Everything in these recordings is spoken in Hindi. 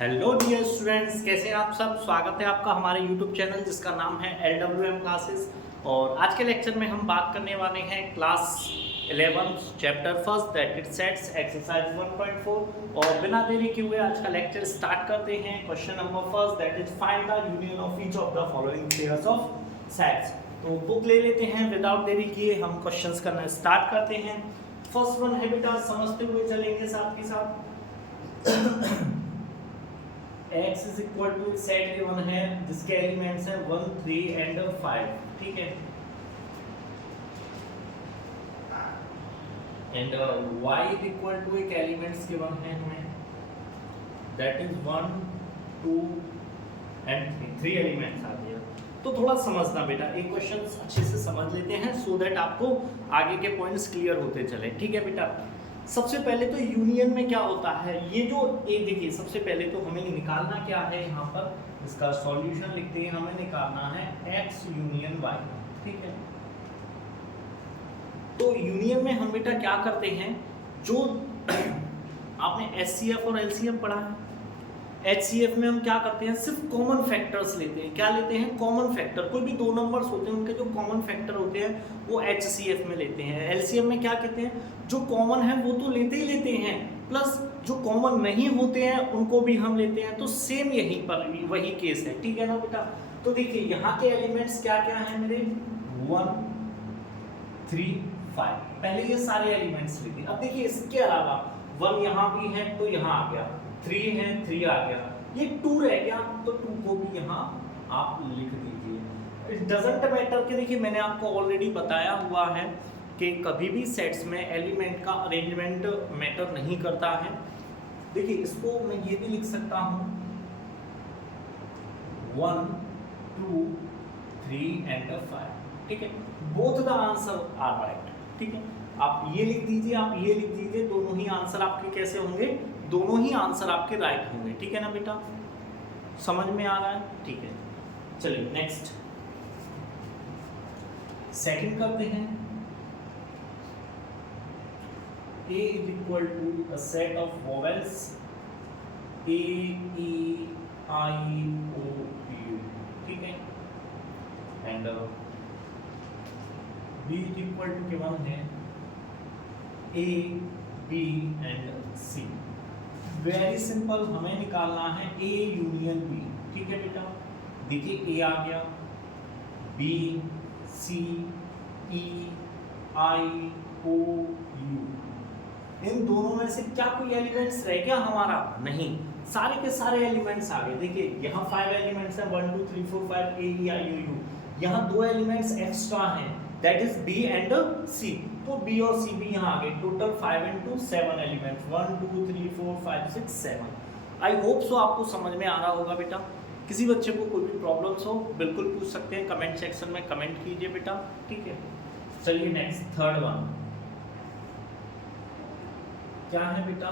हेलो डियर स्टूडेंट्स, कैसे हैं आप सब। स्वागत है आपका हमारे यूट्यूब चैनल जिसका नाम है LWM क्लासेस। और आज के लेक्चर में हम बात करने वाले हैं class 11 chapter first that is sets exercise 1.4। और बिना देरी के हुए आज का लेक्चर स्टार्ट करते हैं। Question number first that is find the union of each of the following pairs of sets. तो बुक ले लेते हैं, विदाउट देरी किए हम क्वेश्चंस करना स्टार्ट करते हैं। फर्स्ट वन है बेटा, समझते हुए चलेंगे साथ के साथ। x is equal to set given है जिसके एलिमेंट्स हैं 1 3 एंड 5, ठीक है। And y is equal to एक एलिमेंट्स गिवन है हमें दैट इज 1 2 एंड 3 एलिमेंट्स आ गया। तो थोड़ा समझना बेटा, एक क्वेश्चन अच्छे से समझ लेते हैं सो दैट आपको आगे के पॉइंट्स क्लियर होते चले, ठीक है बेटा। सबसे पहले तो यूनियन में क्या होता है, ये जो ए देखिए, सबसे पहले तो हमें निकालना क्या है, यहाँ पर इसका सॉल्यूशन लिखते हैं। हमें निकालना है x यूनियन y, ठीक है। तो यूनियन में हम बेटा क्या करते हैं, जो आपने HCF और LCM पढ़ा है, HCF में हम क्या करते हैं, सिर्फ कॉमन फैक्टर्स लेते हैं। क्या लेते हैं? Common factor. कोई भी दो नंबर्स होते हैं उनके जो कॉमन फैक्टर होते हैं वो HCF में लेते हैं। LCM में क्या कहते हैं, जो कॉमन है वो तो लेते ही लेते हैं, प्लस जो कॉमन नहीं होते हैं उनको भी हम लेते हैं। तो सेम यहीं पर वही केस है, ठीक है ना बेटा। तो देखिए यहाँ के एलिमेंट्स क्या क्या हैं मेरे, 1 3 5। पहले ये सारे एलिमेंट्स लेते। अब देखिए इसके अलावा 1 यहाँ भी है तो यहाँ आ गया, 3 है 3 आ गया, ये 2 रह गया तो 2 को भी यहाँ आप लिख दीजिए। इट डजंट मैटर कि देखिए मैंने आपको ऑलरेडी बताया हुआ है कि कभी भी सेट्स में एलिमेंट का अरेंजमेंट मैटर नहीं करता है। देखिए इसको मैं ये भी लिख सकता हूँ 1 2 3 एंड 5, ठीक है। Both the answer are right, ठीक है। आप ये लिख दीजिए, आप ये लिख दीजिए, दोनों ही आंसर आपके कैसे होंगे, दोनों ही आंसर आपके राइट होंगे, ठीक है ना बेटा। समझ में आ रहा है, ठीक है। चलिए नेक्स्ट सेकंड करते हैं। A is equal to a set of vowels A E I O U, ठीक है। And B is equal to given है A B and C। Very simple, हमें निकालना है A यूनियन B, ठीक है बेटा। देखिए A आ गया, B C E I O U, इन दोनों में से क्या कोई एलिमेंट्स रह गया हमारा? नहीं, सारे के सारे एलिमेंट्स आ गए। देखिए यहाँ 5 एलिमेंट्स हैं 1 2 3 4 5 A E I O U। यहाँ 2 एलिमेंट्स एक्स्ट्रा हैं that is B and C। तो B और C भी यहाँ आ गए। Total 5 and 2 7 elements, 1 2 3 4 5 6 7। I hope सो आपको समझ में आ रहा होगा बेटा। किसी बच्चे को कोई भी प्रॉब्लम्स हो बिल्कुल पूछ सकते हैं, कमेंट सेक्शन में कमेंट कीजिए बेटा, ठीक है। चलिए नेक्स्ट थर्ड वन क्या है बेटा,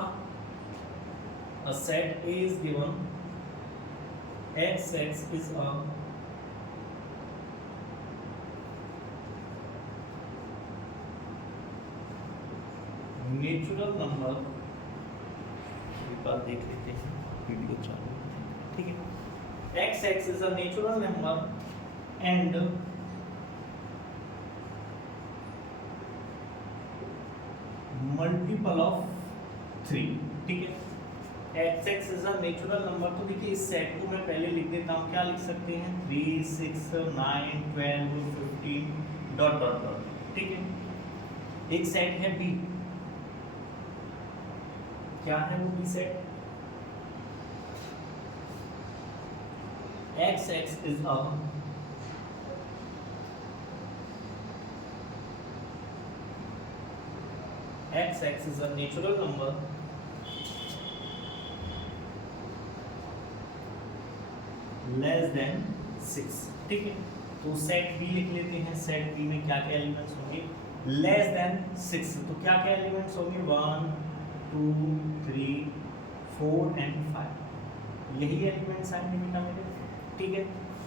a set A is given x is a natural number. एक बार देख लेते हैं, वीडियो चालू, ठीक है। x is a natural number and multiple of 3, ठीक है। x is a natural number. तो देखिए इस सेट को मैं पहले लिख देता हूँ, क्या लिख सकते हैं 3 6 9 12 15 डॉट डॉट डॉट, ठीक है। एक सेट है B, क्या है वो B set, x is a x is a natural number less than 6, ठीक है। तो सेट B लिख लेते हैं। सेट B में क्या क्या एलिमेंट्स होंगे, लेस देन 6। तो क्या क्या एलिमेंट्स होंगे 1 2 3 4 एंड 5, यही एलिमेंट्स आएंगे बेटा मेरे, ठीक है।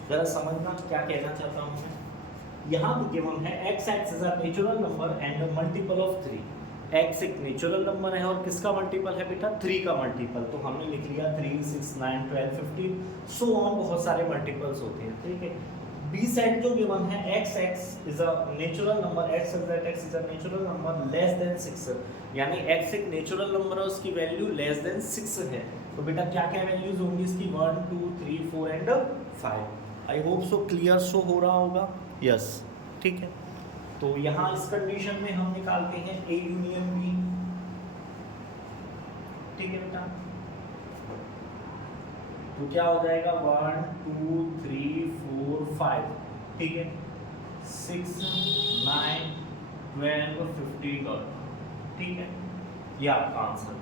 जरा समझना क्या कहना चाहता हूँ मैं। यहाँ तो गिवन है x is a natural number and multiple of 3। x एक नेचुरल नंबर है और किसका मल्टीपल है बेटा 3 का मल्टीपल, तो हमने लिख लिया 3 6 9 12 15 सो ऑन, बहुत सारे मल्टीपल्स होते हैं, ठीक है। बी सेट जो गिवन है x is a natural number, x is a natural number less than 6, यानी x एक नेचुरल नंबर है, उसकी वैल्यू लेस देन 6 है, तो बेटा क्या क्या वैल्यूज होंगी इसकी 1 2 3 4 and 5। I hope so clear show हो रहा होगा, यस, ठीक है। तो यहाँ इस कंडीशन में हम निकालते हैं A यूनियन B, ठीक है बेटा। तो क्या हो जाएगा 1 2 3 4 5, ठीक है, 6 9 12 15, ठीक है, ये आपका आंसर है।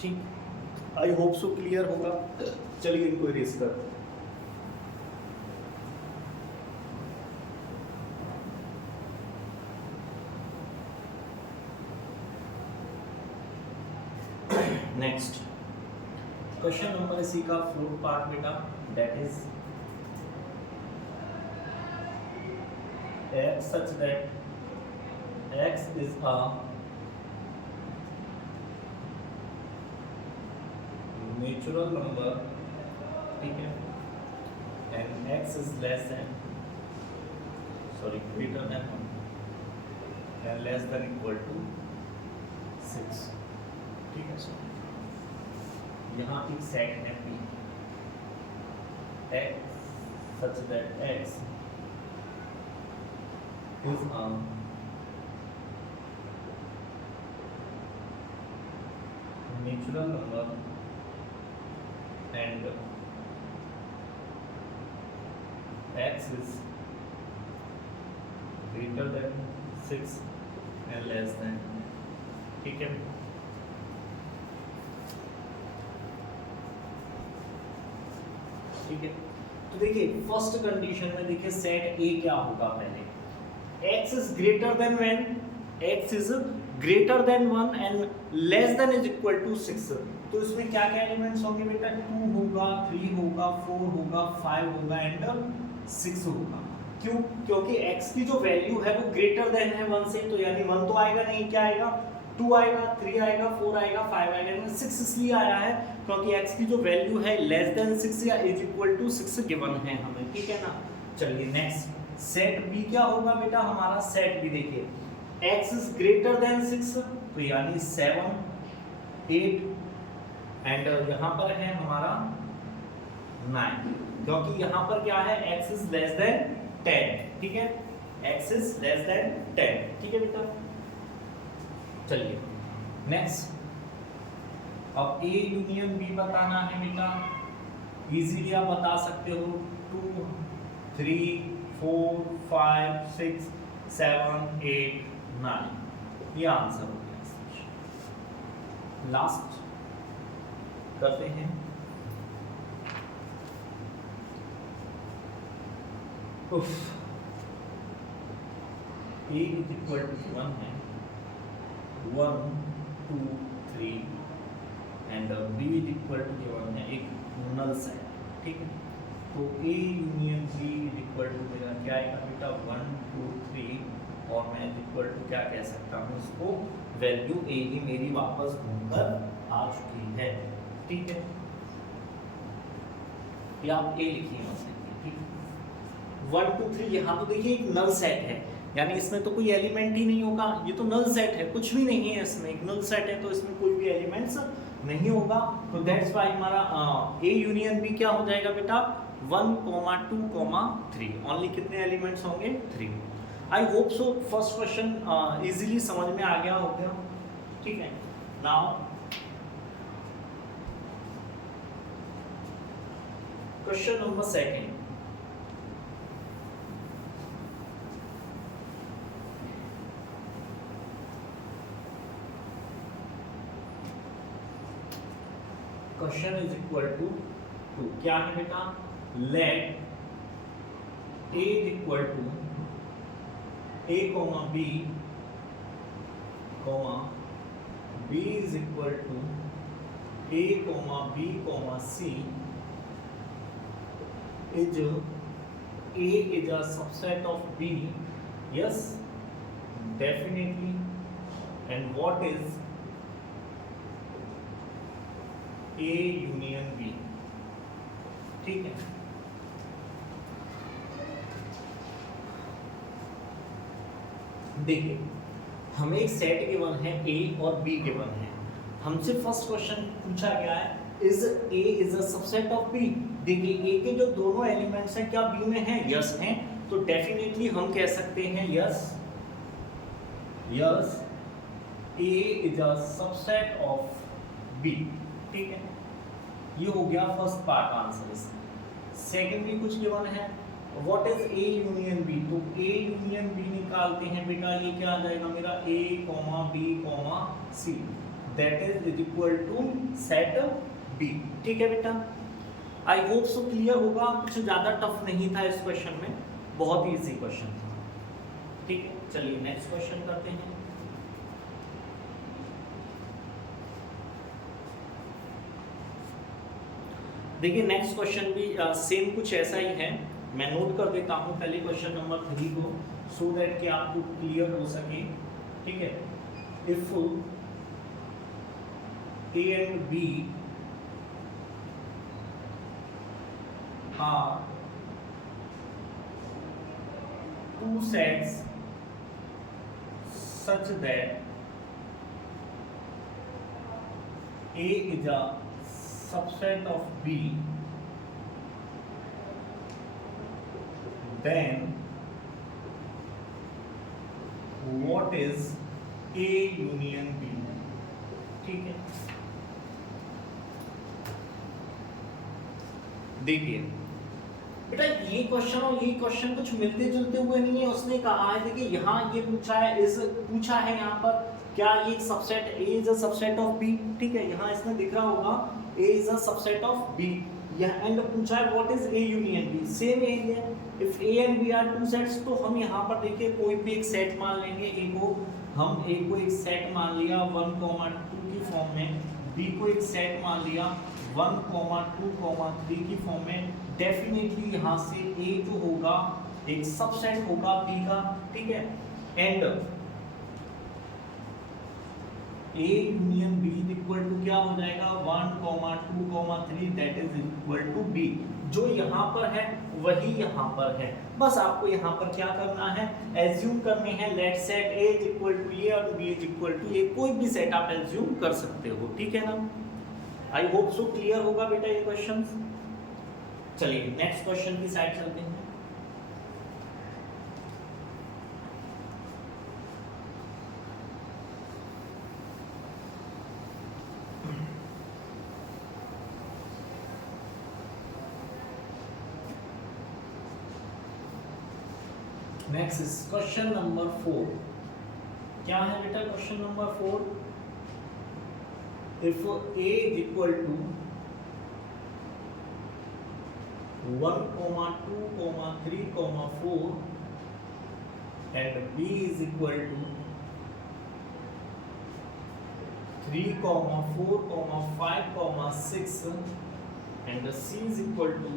ठीक, आई होप सो क्लियर होगा। चलिए इनको इरेज करते हैं। नेक्स्ट क्वेश्चन नंबर इसी का फ्लोट पार्ट बेटा, that is x such that x is a natural number, ठीक है, and x is less than greater than 1 and less than equal to 6, ठीक है। सर यहाँ एक सेट है P x such that x is a natural number and x is greater than 6 and less than, ठीक है। ठीक है, तो देखिए फर्स्ट कंडीशन में देखिए सेट A क्या होगा, पहले x is greater than when x is greater than 1 and less than is equal to 6, तो इसमें क्या क्या एलिमेंट्स होंगे बेटा 2 होगा 3 होगा 4 होगा 5 होगा एंड 6 होगा। क्यों? क्योंकि x की जो वैल्यू है वो ग्रेटर देन है 1 से, तो यानी 1 तो आएगा नहीं, क्या आएगा 2 आएगा 3 आएगा 4 आएगा 5 आएगा, 6 इसलिए आया है क्योंकि x की जो वैल्यू है लेस देन 6 या इज इक्वल टू 6 गिवन है हमें, ठीक है ना। चलिए नेक्स्ट सेट B क्या होगा बेटा, हमारा सेट B देखिए x इज ग्रेटर देन 6, तो यानी 7 8 एंड यहाँ पर है हमारा 9, क्योंकि यहाँ पर क्या है x इज लेस देन 10, ठीक है, x इज लेस देन 10, ठीक है बेटा। चलिए नेक्स्ट, अब A यूनियन B बताना है बेटा, इजीली आप बता सकते हो 2 3 4 5 6 7 8 9, ये आंसर हो गया। लास्ट करते हैं A इज इक्वल टू 1 है 1 2 3 and B is equal to given है एक नल सेट, ठीक है। तो A union B is equal to मेरा क्या आएगा बेटा 1 2 3 और मैं इज इक्वल टू क्या कह सकता हूँ इसको, वैल्यू A ही मेरी वापस घूमकर आ चुकी है, ठीक है। ये आप A लिखिए मत लिखिए, ठीक है। 1 2 3 यहाँ तो देखिए एक नल सेट है, यानी इसमें तो कोई एलिमेंट ही नहीं होगा, ये तो नल सेट है, कुछ भी नहीं है इसमें, एक नल सेट है तो इसमें कोई भी एलिमेंट्स नहीं होगा, तो दैट्स व्हाई हमारा A यूनियन B क्या हो जाएगा बेटा 1 2 3, ओनली कितने एलिमेंट्स होंगे 3। I hope so first question easily समझ में आ गया होगा, ठीक है। Now question number second, question is equal to क्या है बेटा, let A is equal to A comma B comma B is equal to A comma B comma C is A is a subset of B? Yes, definitely. And what is A union B? ठीक है, देखिए हमें एक सेट गिवन है A और B गिवन है, हमसे फर्स्ट क्वेश्चन पूछा गया है is A is a subset of B। देखिए A के जो दोनों एलिमेंट्स हैं क्या B में हैं? यस हैं, तो डेफिनेटली हम कह सकते हैं yes yes A is a subset of B। ठीक है, ये हो गया फर्स्ट पार्ट आंसर इसका। सेकंड भी कुछ गिवन है, what is A union B? तो A यूनियन B निकालते हैं बेटा, ये क्या आ जाएगा मेरा A, B, C, that is equal to set B। ठीक है बेटा, आई होप सो क्लियर होगा, कुछ ज़्यादा टफ नहीं था इस क्वेश्चन में, बहुत ही इजी क्वेश्चन था। ठीक है, चलिए नेक्स्ट क्वेश्चन करते हैं। देखिए नेक्स्ट क्वेश्चन भी सेम कुछ ऐसा ही है, मैं नोट कर देता हूँ पहले क्वेश्चन नंबर 3 को, सो दैट कि आपको क्लियर हो सके। ठीक है, if A and B are two sets such that A is a subset of B, then what is A union B? ठीक है, देखिए बेटा ये क्वेश्चन और ये क्वेश्चन कुछ मिलते जुलते हुए नहीं है। उसने कहा है देखिए यहाँ ये पूछा है, इस पूछा है यहाँ पर क्या ये subset A is a subset of B। ठीक है, यहाँ इसमें दिख रहा होगा A is a subset of B, यह एंड पूछा है what is A union B। Same है, if A and B are two sets, तो हम यहाँ पर देखिए कोई भी एक सेट मान लेंगे। A को हम A को एक सेट मान लिया 1, 2 की फॉर्म में, B को एक सेट मान लिया 1, 2, 3 की फॉर्म में। डेफिनेटली यहाँ से A जो होगा एक सबसेट होगा B का। ठीक है, and A union B equal to क्या हो जाएगा 1, 2, 3, that is equal to B। जो यहाँ पर है वही यहाँ पर है, बस आपको यहाँ पर क्या करना है, एज्यूम करने हैं let set A is equal to ये और B इज इक्वल टू ये, कोई भी सेट आप एज्यूम कर सकते हो। ठीक है ना, आई होप सो क्लियर होगा बेटा ये क्वेश्चन। चलिए नेक्स्ट क्वेश्चन की साइड चलते हैं। Next is question number 4। क्या है बेटा question number 4? If A is equal to 1, 2, 3, 4 and B is equal to 3, 4, 5, 6 and C is equal to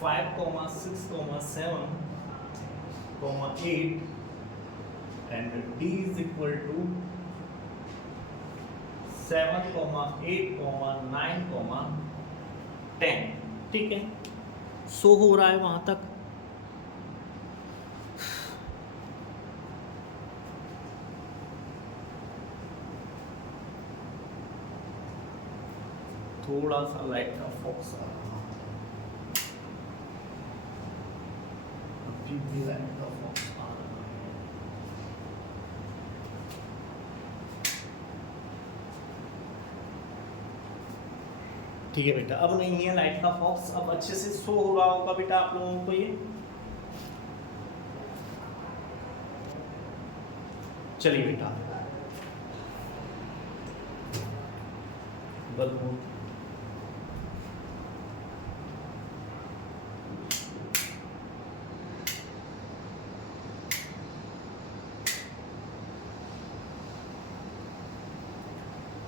5, 6, 7, 8 and D is equal to 7, 8, 9, 10। ठीक है, सो हो रहा है वहां तक। थोड़ा सा लाइट का फोकस आ रहा है, अभी भी लाइट का फोकस आ रहा है। ठीक है बेटा, अब नहीं है लाइट का फॉक्स, अब अच्छे से शो हो रहा होगा बेटा आप लोगों को ये। चलिए बेटा,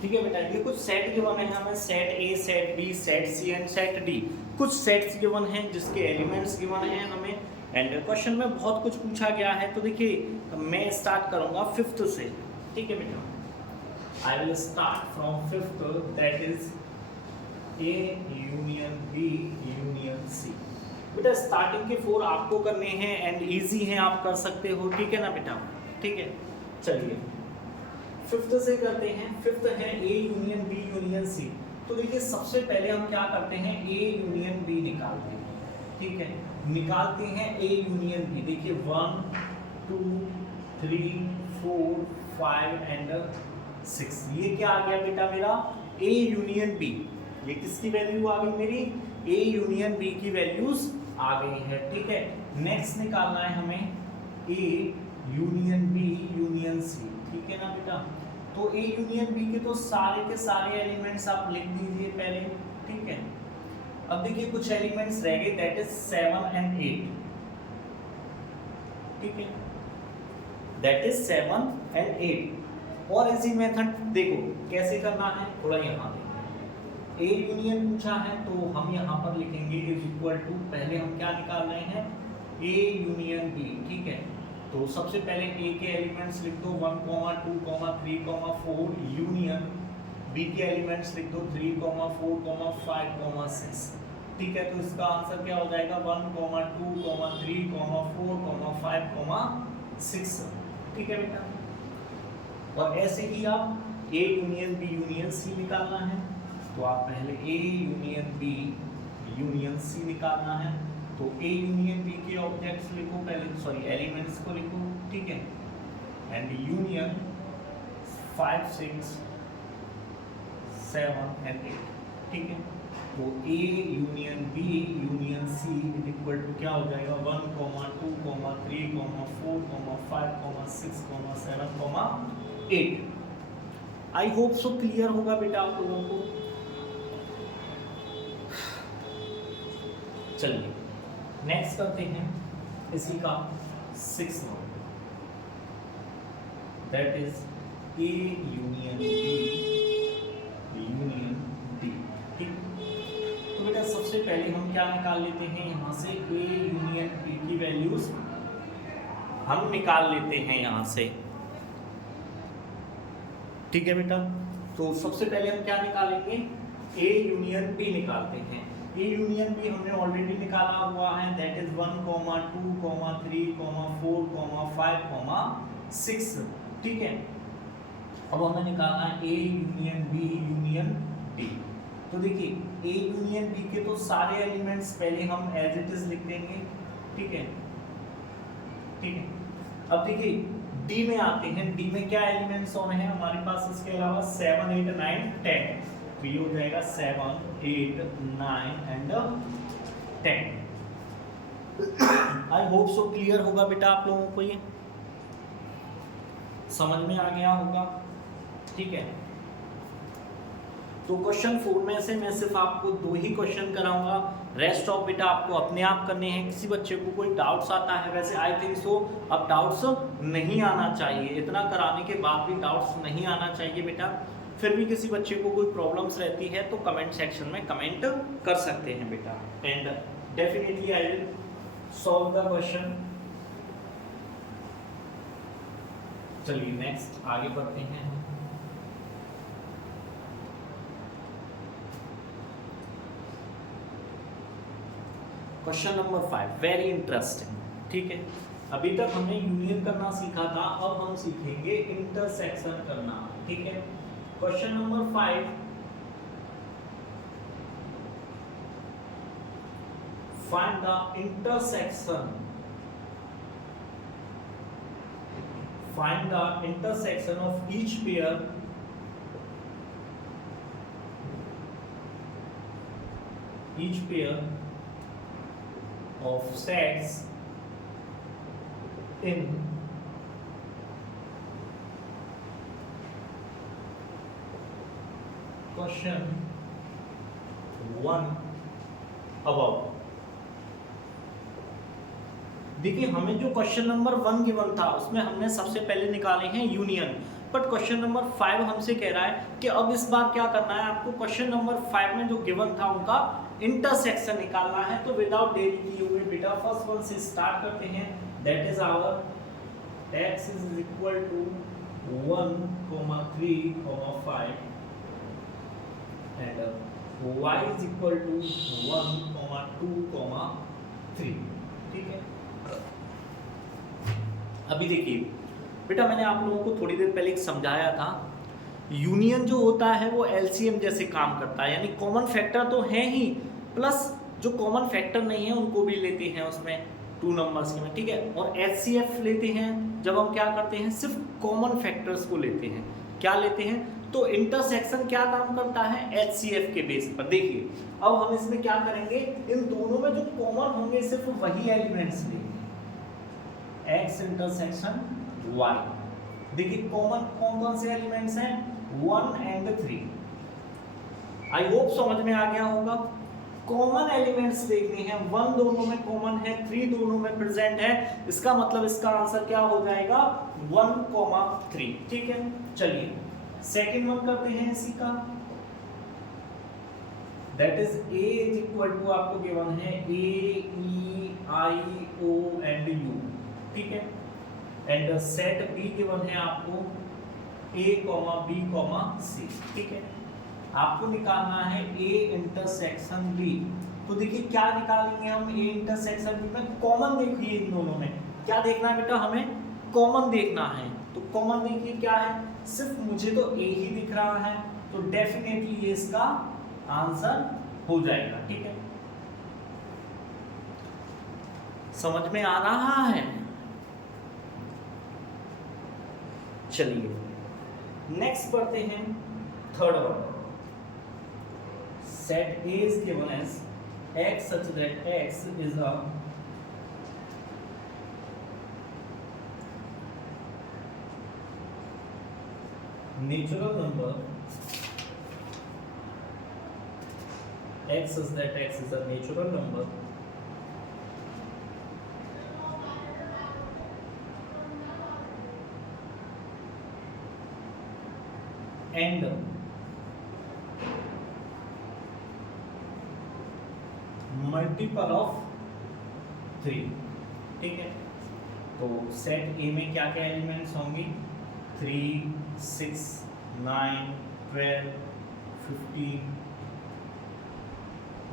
ठीक है बेटा, ये कुछ सेट गिवन है हमें, set A, set B, set C and set D. कुछ सेट्स गिवन हैं जिसके एलिमेंट्स गिवन हैं हमें, एंड क्वेश्चन में बहुत कुछ पूछा गया है। तो देखिए मैं स्टार्ट करूंगा फिफ्थ से, ठीक है बेटा। I will start from fifth, that is A union B union C. बेटा स्टार्टिंग के 4 आपको करने हैं एंड इजी हैं, आप कर सकते हो, ठीक है ना बेटा। ठीक है, चलिए फिफ्थ से करते हैं। फिफ्थ है A union B union C. तो देखिए सबसे पहले हम क्या करते हैं, ए यूनियन बी निकालते हैं, ठीक है। निकालते हैं ए यूनियन बी। देखिए 1 2 3 4 5 एंड 6, ये क्या आ गया बेटा मेरा, ए यूनियन बी। ये किसकी वैल्यू आ गई मेरी, ए यूनियन बी की वैल्यूज आ गई है, ठीक है। नेक्स्ट निकालना है हमें A union B union C, ठीक है ना बेटा। तो ए यूनियन बी के तो सारे के सारे एलिमेंट्स आप लिख दीजिए पहले, ठीक है। अब देखिए कुछ एलिमेंट्स रह गए, दैट इज 7 एंड 8, ठीक है, दैट इज 7 एंड 8। और इसी मेथड देखो कैसे करना है, थोड़ा यहाँ देखो। ए यूनियन पूछा है तो हम यहाँ पर लिखेंगे इज इक्वल टू, पहले हम क्या निकाल रहे हैं, ए यूनियन बी, ठीक है। तो सबसे पहले ए के एलिमेंट्स लिख दो 1, 2, 3, 4, यूनियन बी के एलिमेंट्स लिख दो 3, 4, 5, 6, ठीक है। तो इसका आंसर क्या हो जाएगा 1, 2, 3, 4, 5, 6, ठीक है बेटा। और ऐसे ही आप A union B union C निकालना है, तो आप पहले A union B union C निकालना है। तो ए यूनियन बी के ऑब्जेक्ट्स लिखो पहले, सॉरी एलिमेंट्स को लिखो, ठीक है, एंड यूनियन 5, 6, 7 एंड 8, ठीक है। तो A union B union C is equal to क्या हो जाएगा 1, 2, 3, 4, 5, 6, 7, 8। आई होप सो क्लियर होगा बेटा आप लोगों को। चलिए नेक्स्ट करते हैं इसी का 6 नंबर, that is A union B union D, ठीक। तो बेटा सबसे पहले हम क्या निकाल लेते हैं यहाँ से, ए यूनियन बी की वैल्यूज हम निकाल लेते हैं यहाँ से, ठीक है बेटा। तो सबसे पहले हम क्या निकालेंगे, ए यूनियन बी निकालते हैं। ए यूनियन बी हमने ऑलरेडी निकाला हुआ है, दैट इज 1, 2, 3, 4, 5, 6, ठीक है। अब हमें निकालना है A union B union D. तो देखिए ए यूनियन बी के तो सारे एलिमेंट्स पहले हम एज इट इज लिख देंगे, ठीक है, ठीक है। अब देखिए डी में आते हैं, डी में क्या एलिमेंट्स होने हैं हमारे पास, इसके अलावा 7, 8, 9, 10। तो ये हो जाएगा 7, 8, 9 and 10। I hope so clear होगा बेटा आप लोगों को, ये समझ में आ गया होगा, ठीक है। तो क्वेश्चन 4 में से मैं सिर्फ आपको 2 ही क्वेश्चन कराऊंगा, रेस्ट ऑफ बेटा आपको अपने आप करने हैं। किसी बच्चे को कोई डाउट्स आता है, वैसे आई थिंक सो अब डाउट्स नहीं आना चाहिए, इतना कराने के बाद भी डाउट्स नहीं आना चाहिए बेटा। फिर भी किसी बच्चे को कोई प्रॉब्लम्स रहती है तो कमेंट सेक्शन में कमेंट कर सकते हैं बेटा, and definitely I will solve the question. चलिए नेक्स्ट आगे बढ़ते हैं। क्वेश्चन नंबर 5 वेरी इंटरेस्टिंग, ठीक है। अभी तक हमने यूनियन करना सीखा था, अब हम सीखेंगे इंटरसेक्शन करना, ठीक है। Question number 5, find the intersection, find the intersection of each pair of sets in question 1 above। देखिए हमें जो क्वेश्चन नंबर 1 गिवन था उसमें हमने सबसे पहले निकाले हैं यूनियन। बट क्वेश्चन नंबर 5 हमसे कह रहा है कि अब इस बार क्या करना है आपको, क्वेश्चन नंबर 5 में जो गिवन था उनका इंटरसेक्शन निकालना है। तो विदाउट देरी किए हुए बेटा फर्स्ट वन से स्टार्ट करते हैं, that is our x is equal to 1, 3, 5 and y is equal to 1, 2, 3। ठीक है, अभी देखिए बेटा मैंने आप लोगों को थोड़ी देर पहले एक समझाया था, यूनियन जो होता है वो एलसीएम जैसे काम करता है, यानी कॉमन फैक्टर तो है ही, प्लस जो कॉमन फैक्टर नहीं है उनको भी लेते हैं उसमें 2 नंबर्स के में। ठीक है, और एचसीएफ लेते हैं जब हम क्या करते हैं, सिर्फ कॉमन फैक्टर्स को लेते हैं। क्या लेते हैं, तो इंटरसेक्शन क्या काम करता है, एचसीएफ के बेस पर। देखिए अब हम इसमें क्या करेंगे, इन दोनों में जो कॉमन होंगे सिर्फ वही एलिमेंट्स लेंगे, एक्स इंटरसेक्शन वाई। देखिए कॉमन कौन कौन से एलिमेंट्स हैं, 1 एंड 3। आई होप समझ में आ गया होगा। कॉमन एलिमेंट्स देखने हैं, 1 दोनों में कॉमन है, 3 दोनों में प्रेजेंट है, इसका मतलब इसका आंसर क्या हो जाएगा, 1, 3। ठीक है, चलिए सेकंड वन करते हैं इसी का, that is a is equal to आपको गिवन है a, e, i, o and u। ठीक है, एंड सेट b गिवन है आपको a, b, c। ठीक है, आपको निकालना है a इंटरसेक्शन b। तो देखिए क्या निकालेंगे हम, a इंटरसेक्शन b में कॉमन देखिए, इन दोनों में क्या देखना है बेटा, हमें कॉमन देखना है। तो कॉमन देखिए क्या है, सिर्फ मुझे तो a ही दिख रहा है, तो डेफिनेटली ये इसका आंसर हो जाएगा। ठीक है, समझ में आ रहा है। चलिए नेक्स्ट पढ़ते हैं third one, set A is given as x such that x is a natural number, x such that x is a natural number and multiple of 3। ठीक है, तो सेट ए में क्या क्या एलिमेंट्स होंगी, 3, 6, 9, 12, 15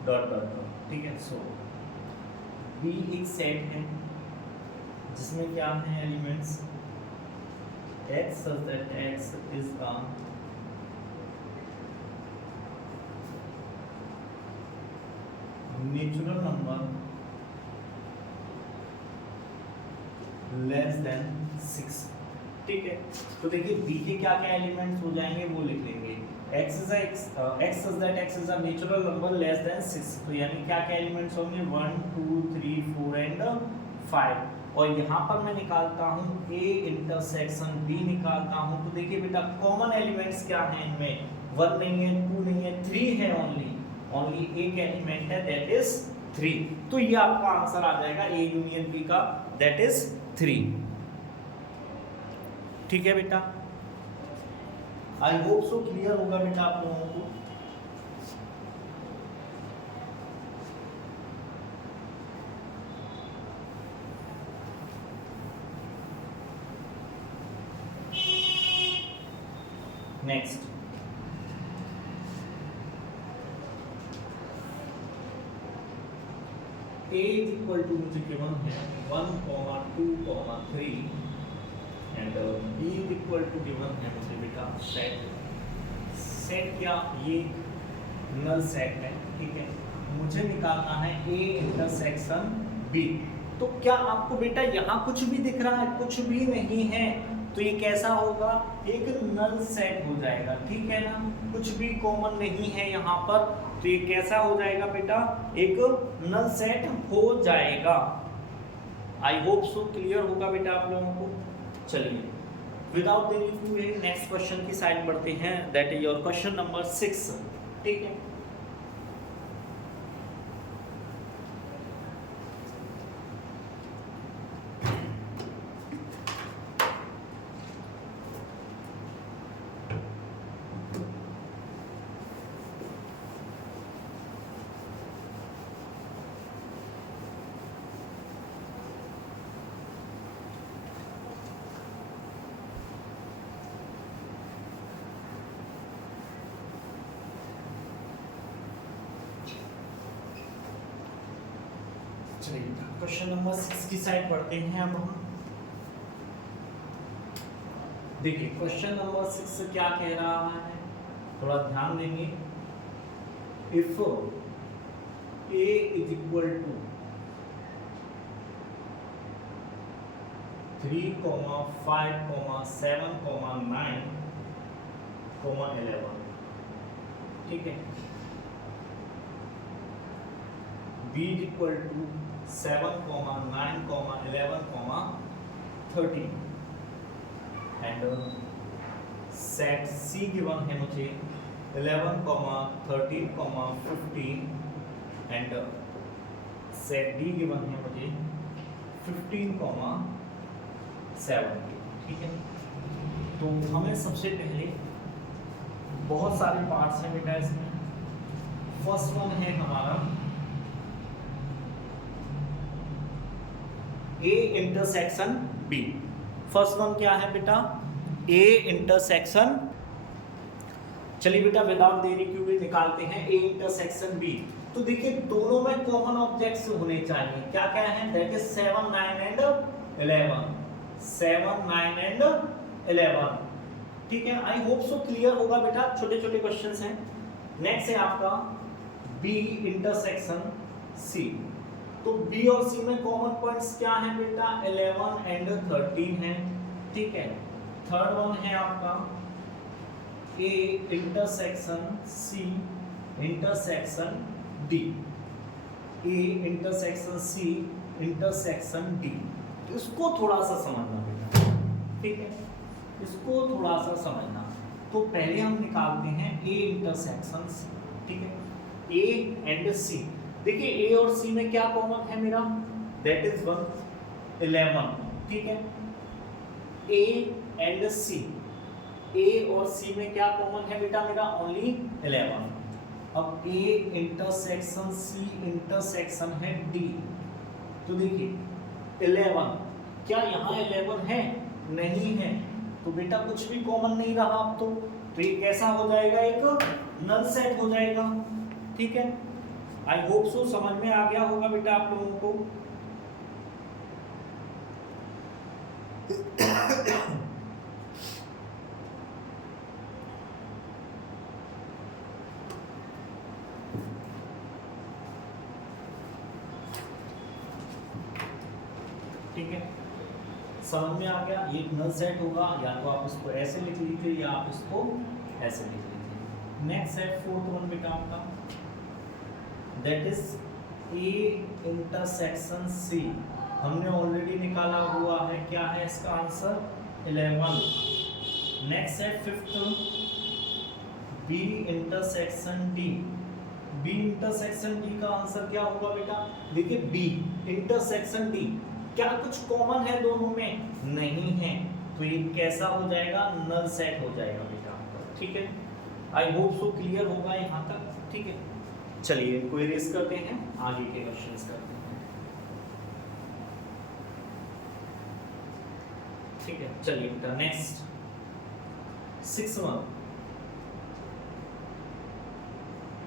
डॉट डॉट डॉट। ठीक है, सो बी एक सेट है जिसमें क्या है elements, x such that x is a natural number less than 6। ठीक है, तो देखिए b के क्या क्या एलिमेंट्स हो जाएंगे वो लिख लेंगे, x such that x is a natural number less than 6। तो यानी क्या क्या एलिमेंट्स होंगे, 1, 2, 3, 4 एंड 5। और यहाँ पर मैं निकालता हूँ a इंटरसेक्शन b निकालता हूँ। तो देखिए बेटा कॉमन एलिमेंट्स क्या हैं इनमें, 1 नहीं है, 2 नहीं है, 3 है, ओनली एक एलिमेंट है, दैट इज 3। तो ये आपका आंसर आ जाएगा a यूनियन b का, दैट इज 3। ठीक है बेटा, आई होप सो क्लियर होगा बेटा आप लोगों को। Next a is equal to मुझे गिवन है 1, 2, 3 and b is equal to given है मुझे बेटा सेट क्या, ये नल सेट है। ठीक है, मुझे निकालना है a इंटरसेक्शन b। तो क्या आपको बेटा यहाँ कुछ भी दिख रहा है, कुछ भी नहीं है, तो ये कैसा होगा, एक नल सेट हो जाएगा। ठीक है ना, कुछ भी कॉमन नहीं है यहाँ पर, तो ये कैसा हो जाएगा बेटा, एक नल सेट हो जाएगा। आई होप सो क्लियर होगा बेटा आप लोगों को। चलिए विदाउट देरी नेक्स्ट क्वेश्चन की साइड बढ़ते हैं, that is your question number 6। ठीक है, चलिए क्वेश्चन नंबर 6 की साइड पढ़ते हैं अब हम। देखिए क्वेश्चन नंबर 6 क्या कह रहा है, थोड़ा ध्यान देंगे। If a is equal to 3, 5, 7, 9, 11, ठीक है। b is equal to 7, 9, 11, 13 and set c given है मुझे 11, 13, 15 एंड सेट d गिवन है मुझे 15, 17, ठीक है। तो हमें सबसे पहले बहुत सारे पार्ट्स हैं बेटा इसमें। फर्स्ट वन है हमारा A intersection B। First one क्या है बेटा, A इंटरसेक्शन। चलिए बेटा विदाउट देरी क्यों निकालते हैं A इंटरसेक्शन B। तो देखिए दोनों में कॉमन ऑब्जेक्ट्स होने चाहिए। क्या क्या है, दैट इज 7, 9 एंड 11। 7, 9 एंड 11, ठीक है। आई होप सो क्लियर होगा बेटा, छोटे छोटे क्वेश्चंस हैं। नेक्स्ट है आपका B इंटरसेक्शन C। तो B और C में कॉमन पॉइंट्स क्या हैं बेटा, 11 एंड 13 है, ठीक है। थर्ड वन है आपका A intersection C intersection D। A intersection C intersection D। तो इसको थोड़ा सा समझना बेटा, ठीक है, इसको थोड़ा सा समझना। तो पहले हम निकालते हैं A इंटरसेक्शन C, ठीक है। A एंड C, देखिए A और C में क्या कॉमन है मेरा, दैट इज 11, ठीक है। A एंड C, A और C में क्या कॉमन है बेटा मेरा, ओनली 11। अब A इंटरसेक्शन C इंटरसेक्शन है D। तो देखिए 11, क्या यहाँ 11 है, नहीं है, तो बेटा कुछ भी कॉमन नहीं रहा अब तो ये कैसा हो जाएगा, एक नल सेट हो जाएगा, ठीक है। आई होप सो समझ में आ गया होगा बेटा आप लोगों को। ठीक है, समझ में आ गया। ये नल सेट होगा, या तो आप इसको ऐसे लिख लीजिए या आप इसको ऐसे लिख लीजिए। नेक्स्ट सेट फोर्थ वन बेटा आपका, that is A intersection C। हमने ऑलरेडी निकाला हुआ है, क्या है इसका answer, 11। Next set fifth B intersection D। B intersection D का आंसर क्या होगा बेटा, देखिए B इंटरसेक्शन D, क्या कुछ कॉमन है दोनों में, नहीं है, तो ये कैसा हो जाएगा, नल सेट हो जाएगा बेटा, ठीक है। आई होप सो क्लियर होगा यहाँ तक, ठीक है। चलिए इनको इरेज करते हैं, आगे के क्वेश्चंस करते हैं, ठीक है। चलिए बेटा next 6 one,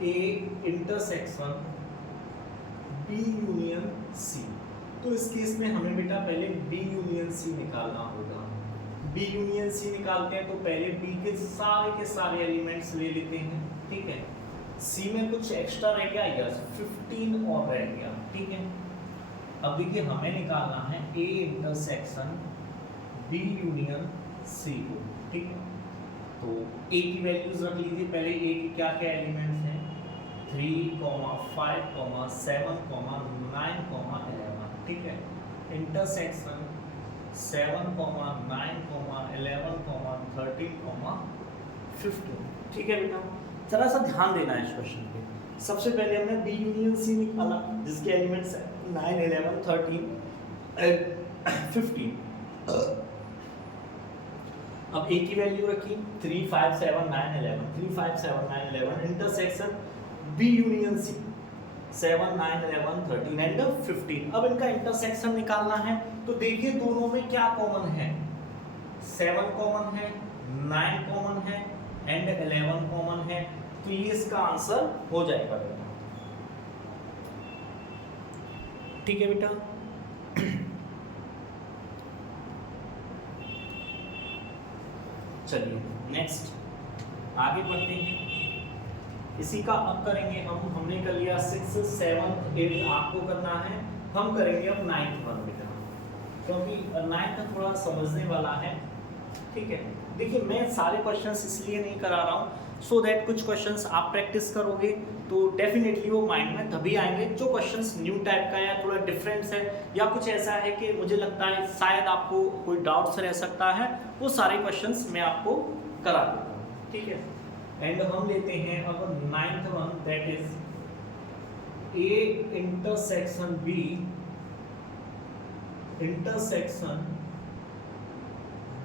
A intersection B union C। तो इस केस में हमें बेटा पहले B यूनियन C निकालना होगा। B यूनियन C निकालते हैं तो पहले B के सारे एलिमेंट्स ले लेते हैं, ठीक है। C में कुछ एक्स्ट्रा रह गया, यस 15 और रह गया, ठीक है। अब देखिए हमें निकालना है A intersection B union C को, ठीक है। तो A की वैल्यूज रख लीजिए पहले। A के क्या क्या एलिमेंट्स हैं, 3, 5, 7, 9, 11, ठीक है। इंटरसेक्शन 7, 9, 11, 13, 15, ठीक है बेटा। जरा सा ध्यान देना है इस क्वेश्चन पे। सबसे पहले हमने B यूनियन C निकाला जिसके एलिमेंट्स 9, 11, 13, 15। अब A की वैल्यू रखी 3, 5, 7, 9, 11, 3, 5, 7, 9, 11, intersection B union C 7, 9, 11, 13 and 15। अब इनका इंटरसेक्शन निकालना है, तो देखिए दोनों में क्या कॉमन है, 7 कॉमन है, 9 कॉमन है एंड 11 कॉमन है, तो ये इसका आंसर हो जाएगा बेटा। ठीक है बेटा। चलिए नेक्स्ट आगे बढ़ते हैं। इसी का अब करेंगे हमने कर लिया 6, 7, 8 आपको करना है, हम करेंगे अब 9th वन बेटा, क्योंकि 9th थोड़ा समझने वाला है। ठीक है, देखिए मैं सारे क्वेश्चंस इसलिए नहीं करा रहा हूँ सो दैट कुछ क्वेश्चंस आप प्रैक्टिस करोगे तो डेफिनेटली वो माइंड में तभी आएंगे। जो क्वेश्चंस न्यू टाइप का या थोड़ा डिफरेंस है या कुछ ऐसा है कि मुझे लगता है शायद आपको कोई डाउट्स रह सकता है, वो सारे क्वेश्चंस मैं आपको करा देता हूँ। ठीक है, एंड हम लेते हैं अब 9th one, that is A intersection B intersection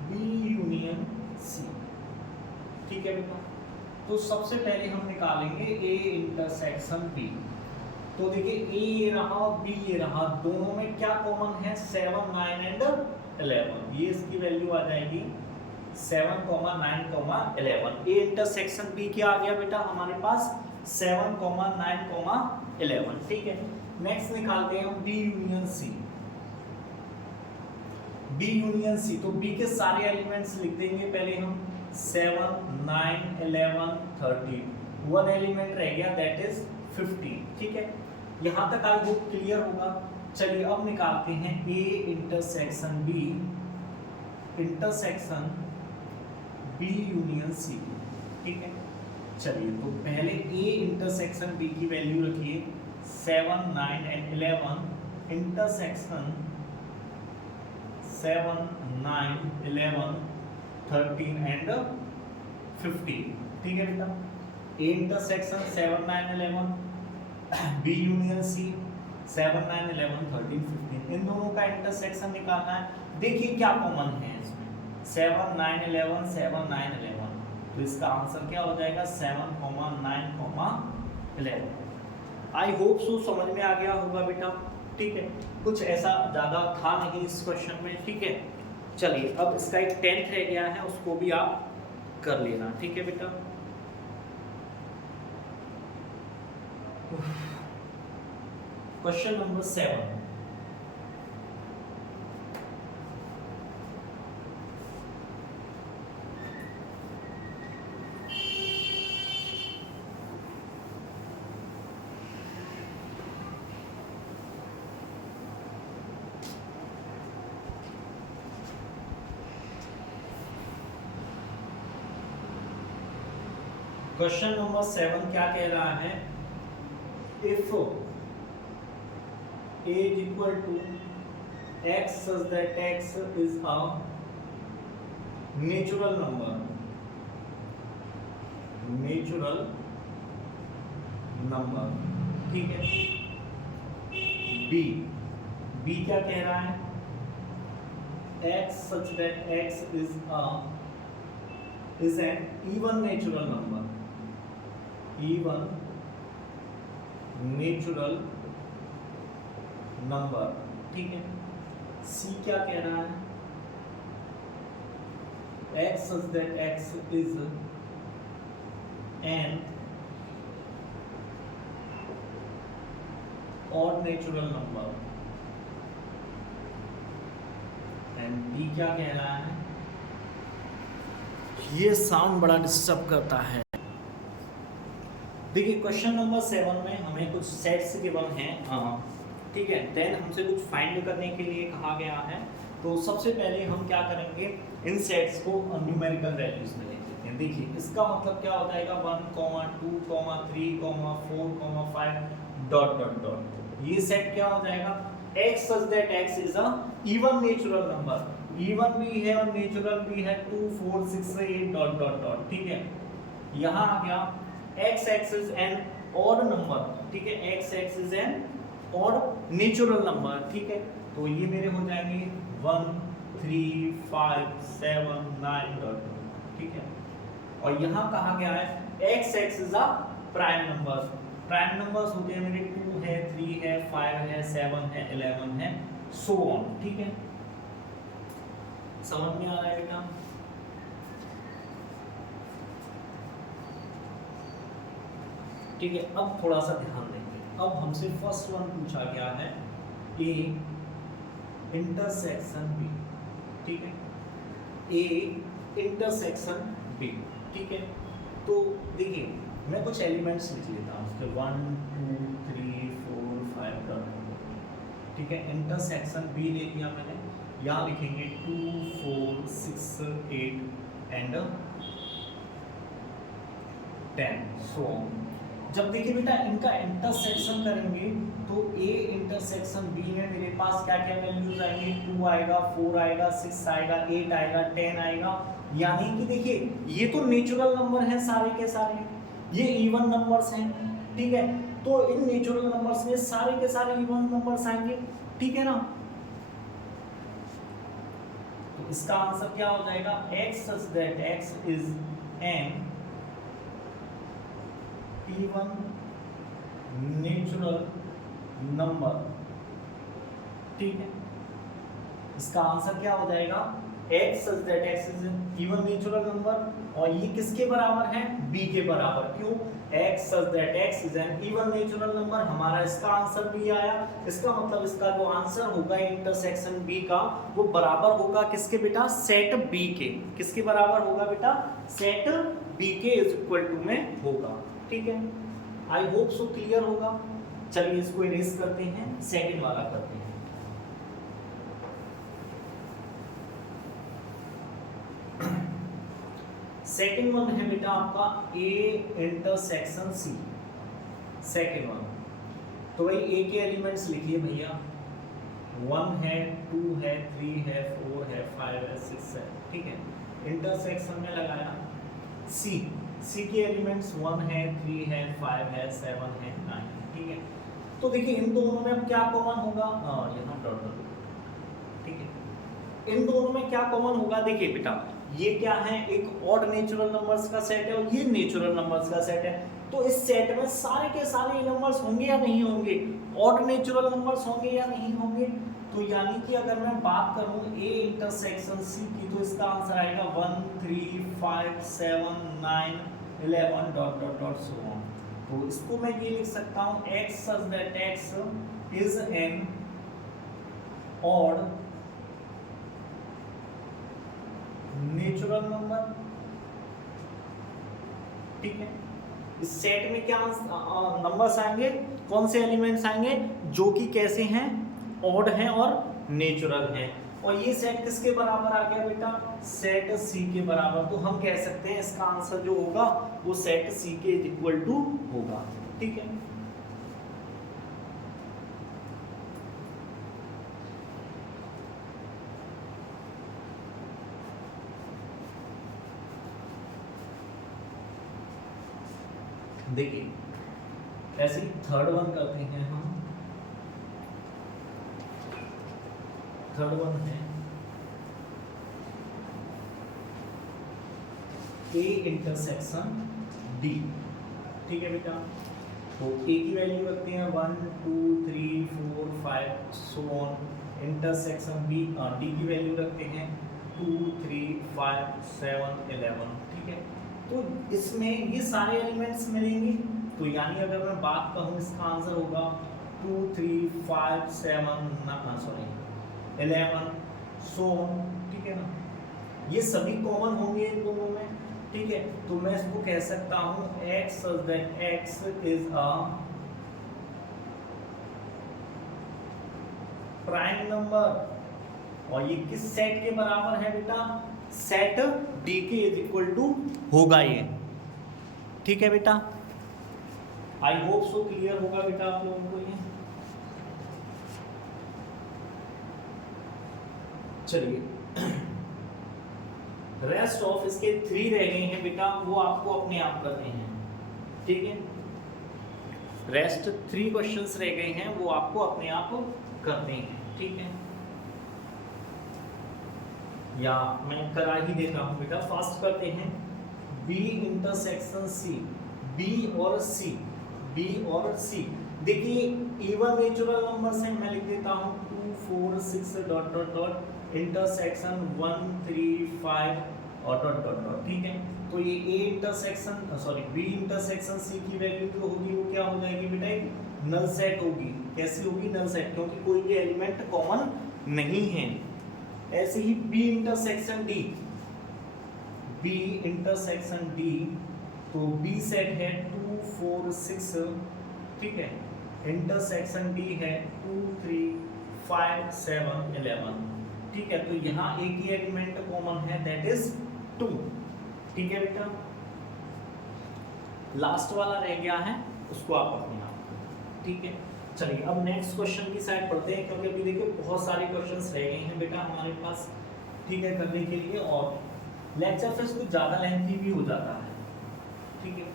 B union C। ठीक है बेटा, तो सबसे पहले हम निकालेंगे A इंटरसेक्शन B। तो देखिए A ये रहा और B ये रहा, दोनों में क्या कॉमन है? 7, 9 एंड 11। ये इसकी वैल्यू आ जाएगी 7, 9, 11। A इंटरसेक्शन B क्या आ गया बेटा हमारे पास? 7, 9, 11। ठीक है, नेक्स्ट निकालते हैं हम B union C। B union C, तो B के सारे एलिमेंट्स लिख देंगे पहले हम। 7, 9, 11, 13, वन एलिमेंट रह गया दैट इज 15। ठीक है, यहां तक आई होप क्लियर होगा। चलिए अब निकालते हैं A intersection B intersection B union C। ठीक है, चलिए तो पहले A इंटरसेक्शन B की वैल्यू रखिए 7, 9 एंड 11 इंटरसेक्शन 7, 9, 11, 13 एंड 15। ठीक है बेटा, A intersection 7, 9, 11, B union C 7, 9, 11, 13, 15, इन दोनों का इंटरसेक्शन निकालना है। देखिए क्या कॉमन है इसमें, 7, 9, 11, 7, 9, 11, तो इसका आंसर क्या हो जाएगा? 7, 9, 11। आई होप सो समझ में आ गया होगा बेटा। ठीक है, कुछ ऐसा ज़्यादा था नहीं इस क्वेश्चन में। ठीक है, चलिए अब इसका एक 10th रह गया है, उसको भी आप कर लेना। ठीक है बेटा, क्वेश्चन नंबर 7। क्वेश्चन नंबर 7 क्या कह रहा है? If A is equal to x such that x is a natural number, ठीक है। B क्या कह रहा है? x such that x is an even natural number, ठीक है। C क्या कह रहा है? x such that x is an odd natural number, and D क्या कह रहा है? ये साउंड बड़ा डिस्टर्ब करता है। देखिए क्वेश्चन नंबर 7 में हमें कुछ सेट्स गिवन हैं, ठीक है। देन हमसे कुछ फाइंड करने के लिए कहा गया है। तो सबसे पहले हम क्या करेंगे, इन सेट्स को न्यूमेरिकल वैल्यूज में ले लेते हैं। देखिए इसका मतलब क्या हो जाएगा, 1, 2, 3, 4, 5 डॉट डॉट डॉट। ये सेट क्या हो जाएगा? x such that x is a even natural number, even भी है और नेचुरल भी है, 2, 4, 6, 8 डॉट डॉट डॉट। ठीक है, यहाँ आ गया x is an odd number, ठीक है, x is an odd natural number, ठीक है। तो ये मेरे हो जाएंगे 1, 3, 5, 7, 9 डॉट, ठीक है। और यहाँ कहा गया है x is a prime number. Prime numbers होते हैं मेरे 2 है, 3 है, 5 है, 7 है, 11 है, सो ऑन। ठीक है, समझ में आ रहा है बेटा? ठीक है, अब थोड़ा सा ध्यान देंगे। अब हमसे फर्स्ट वन पूछा गया है ए इंटरसेक्शन बी, ठीक है, ए इंटरसेक्शन बी, ठीक है। तो देखिए मैं कुछ एलिमेंट्स लिख लेता हूँ उसके 1 2 3 4 5 तक, ठीक है। इंटरसेक्शन बी ले लिया मैंने, यहाँ लिखेंगे 2 4 6 8 एंड 10 सो ऑन। जब देखिए बेटा इनका इंटरसेक्शन करेंगे तो ए इंटरसेक्शन बी में मेरे पास क्या क्या वैल्यूज आएंगे, 2 आएगा, 4 आएगा, 6 आएगा, 8 आएगा, 10 आएगा। यानी कि देखिए ये तो नेचुरल नंबर हैं सारे के सारे, ये इवन नंबर्स हैं, ठीक है। तो इन नेचुरल नंबर्स में सारे के सारे इवन नंबर्स आएंगे, ठीक है ना। तो इसका आंसर क्या हो जाएगा, x such that x is an even natural number, ठीक है। इसका आंसर क्या हो जाएगा, x such that x is an even natural number, और ये किसके बराबर है, b के बराबर। क्यों, x such that x is an even natural number, हमारा इसका आंसर b आया। इसका मतलब इसका जो आंसर होगा इंटरसेक्शन b का वो बराबर होगा किसके बेटा, सेट b के। किसके बराबर होगा बेटा, सेट b के इज इक्वल टू में होगा, ठीक है। आई होप सो क्लियर होगा। चलिए इसको इरेज करते हैं, सेकंड वाला करते हैं। सेकंड वन है बेटा आपका A intersection C, second one. तो भाई ए के एलिमेंट्स लिखिए भैया, 1 है, 2 है, 3 है, 4 है, 5 है, 6 है, ठीक है। इंटरसेक्शन में लगाया सी, सी के एलिमेंट्स 1 है, 3 है, 5 है, 7 है, 9 है, ठीक है। तो देखिए इन दोनों में अब क्या कॉमन होगा, यहाँ डॉट डॉट, ठीक है। इन दोनों में क्या कॉमन होगा, देखिए बेटा ये क्या है, एक ऑड नेचुरल नंबर्स का सेट है और ये नेचुरल नंबर्स का सेट है। तो इस सेट में सारे के सारे नंबर्स होंगे या नहीं होंगे, ऑड नेचुरल नंबर्स होंगे या नहीं होंगे। तो यानी कि अगर मैं बात करूं ए इंटरसेक्शन सी की, तो इसका आंसर आएगा 1 3 5 7 9 11 dot dot dot so on. तो इसको मैं ये लिख सकता हूं, x such that x is an odd natural number, ठीक है। इस सेट में क्या नंबर्स आएंगे, कौन से एलिमेंट्स आएंगे, जो कि कैसे हैं, ऑड हैं और नेचुरल हैं। और ये सेट किसके बराबर आ गया बेटा, सेट सी के बराबर। तो हम कह सकते हैं इसका आंसर जो होगा वो सेट सी के इक्वल टू होगा, ठीक है। देखिए ऐसे ही थर्ड वन करते हैं हम। थर्ड वन है ए इंटरसेक्शन डी, ठीक है बेटा। तो ए की वैल्यू रखते हैं 1 2 3 4 5 so on. Intersection B D की वैल्यू रखते हैं 2 3 5 7 11, ठीक है। तो इसमें ये सारे एलिमेंट्स मिलेंगे। तो यानी अगर मैं बात कहूँ इसका आंसर होगा 2 3 5 7 सॉरी 11 सो ऑन, ठीक है ना। ये सभी कॉमन होंगे इन दोनों में, ठीक है। तो मैं इसको कह सकता हूँ x such that x is a prime number. और ये किस सेट के बराबर है बेटा, सेट डी के इज इक्वल टू होगा ये, ठीक है बेटा। आई होप सो क्लियर होगा बेटा आप लोगों को ये। चलिए रेस्ट ऑफ इसके 3 रह गए हैं बेटा, वो आपको अपने आप करने हैं, ठीक है। रेस्ट 3 क्वेश्चंस रह गए हैं, वो आपको अपने आप करने हैं, ठीक है। या मैं करा ही देता हूँ बेटा, फास्ट करते हैं। बी इंटरसेक्शन सी, बी और सी, बी और सी। देखिए इवन नेचुरल नंबर्स हैं, मैं लिख देता हूँ 2 4 6 डॉट डॉट डॉट इंटरसेक्शन 1 3 5 और डॉट डॉट डॉट, ठीक है। तो ये A intersection sorry B intersection C की वैल्यू जो होगी वो क्या हो जाएगी बेटा, एक नल सेट होगी। कैसी होगी? नल सेट, क्योंकि कोई भी एलिमेंट कॉमन नहीं है। ऐसे ही B intersection D, B intersection D, तो बी सेट है 2 4 6, ठीक है, इंटरसेक्शन डी है 2 3 5 7 11, ठीक है। तो यहाँ एक ही एलिमेंट कॉमन है, दैट इज 2, ठीक है बेटा। लास्ट वाला रह गया है, उसको आप अपने आप, ठीक है। चलिए अब नेक्स्ट क्वेश्चन की साइड पढ़ते हैं, क्योंकि अभी देखिए बहुत सारे क्वेश्चंस रह गए हैं बेटा हमारे पास, ठीक है, करने के लिए, और लेक्चर फिर कुछ ज़्यादा लेंथी भी हो जाता है, ठीक है।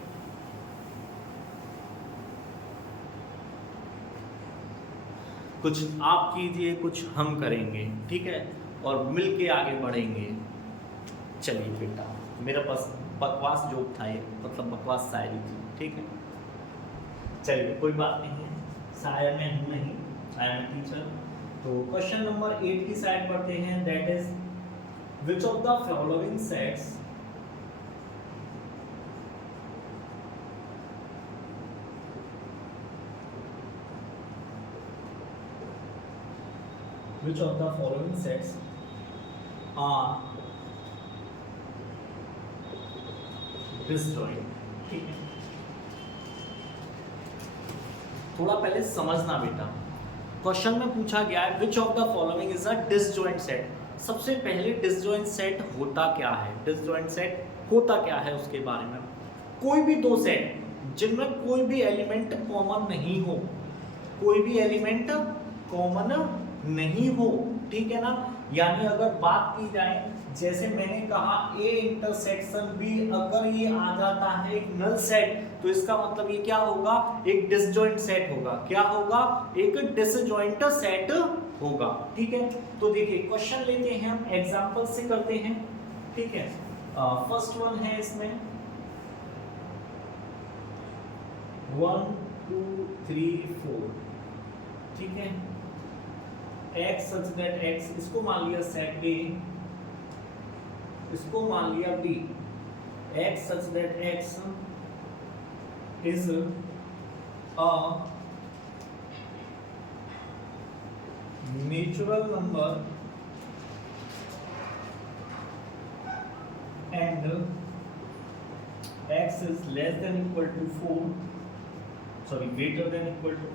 कुछ आप कीजिए, कुछ हम करेंगे, ठीक है, और मिलके आगे बढ़ेंगे। चलिए बेटा, मेरा बस बकवास जोक था ये, मतलब बकवास शायरी थी, ठीक है। चलिए कोई बात नहीं है, शायर मैं हूँ नहीं, आई एम टीचर। तो क्वेश्चन नंबर 8 की साइड पढ़ते हैं, that is which of the following sets which of the following sets are disjoint, ठीक है। थोड़ा पहले समझना बेटा, क्वेश्चन में पूछा गया है which of the following is a disjoint set. सबसे पहले डिसजॉइंट सेट होता क्या है, डिसजॉइंट सेट होता क्या है उसके बारे में। कोई भी दो सेट जिनमें कोई भी एलिमेंट कॉमन नहीं हो, कोई भी एलिमेंट कॉमन नहीं हो, ठीक है ना। यानी अगर बात की जाए, जैसे मैंने कहा A इंटरसेक्शन B, अगर ये आ जाता है एक नल सेट, तो इसका मतलब ये क्या होगा, एक डिसजॉइंट सेट होगा। क्या होगा? एक डिसजॉइंट सेट होगा, ठीक है। तो देखिए क्वेश्चन लेते हैं हम, एग्जांपल से करते हैं, ठीक है। फर्स्ट वन है इसमें 1 2 3 4, ठीक है। x such that x, इसको मान लिया सेट B, इसको मान लिया B, x such that x is a natural number and x is less than equal to 4, sorry greater than equal to,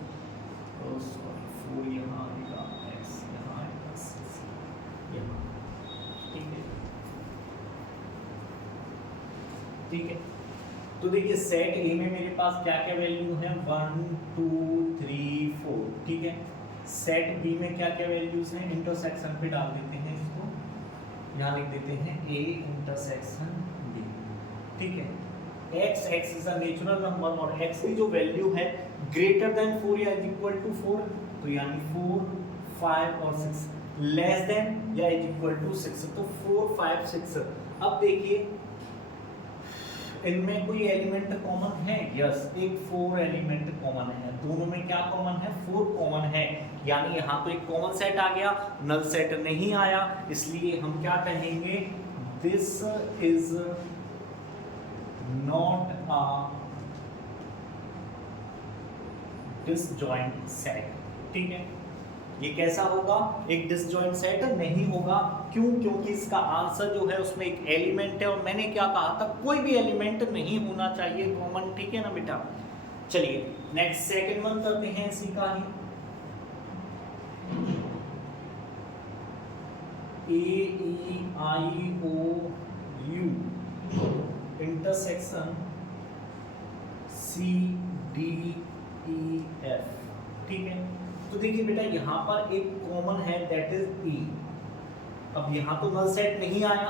oh sorry 4 यहाँ आएगा, x यहाँ आएगा, 6 यहाँ, ठीक है, ठीक है। तो देखिए सेट ए में मेरे पास क्या क्या वैल्यू है, 1 2 3 4, ठीक है। सेट बी में क्या क्या वैल्यूज हैं, इंटरसेक्शन पे डाल देते हैं इसको, यहाँ लिख देते हैं ए इंटरसेक्शन बी, ठीक है। x is a natural number और x की जो वैल्यू है ग्रेटर देन 4 या इक्वल टू 4, तो यानी 4 5 और 6, लेस देन या इक्वल टू 6, तो 4 5 6। अब देखिए इनमें कोई एलिमेंट कॉमन है, यस, एक 4 एलिमेंट कॉमन है, दोनों में क्या कॉमन है, 4 कॉमन है, यानी यहाँ तो एक कॉमन सेट आ गया, नल सेट नहीं आया, इसलिए हम क्या कहेंगे, this is not a disjoint set, ठीक है। ये कैसा होगा, एक डिसजॉइंट सेट नहीं होगा। क्यों? क्योंकि इसका आंसर जो है उसमें एक एलिमेंट है, और मैंने क्या कहा था, कोई भी एलिमेंट नहीं होना चाहिए कॉमन, ठीक है ना बेटा। चलिए नेक्स्ट सेकंड वन करते हैं इसी का ही, AEIOU इंटरसेक्शन CDEF, ठीक है। तो देखिए बेटा यहाँ पर एक कॉमन है, दैट इज E। अब यहाँ तो नल सेट नहीं आया,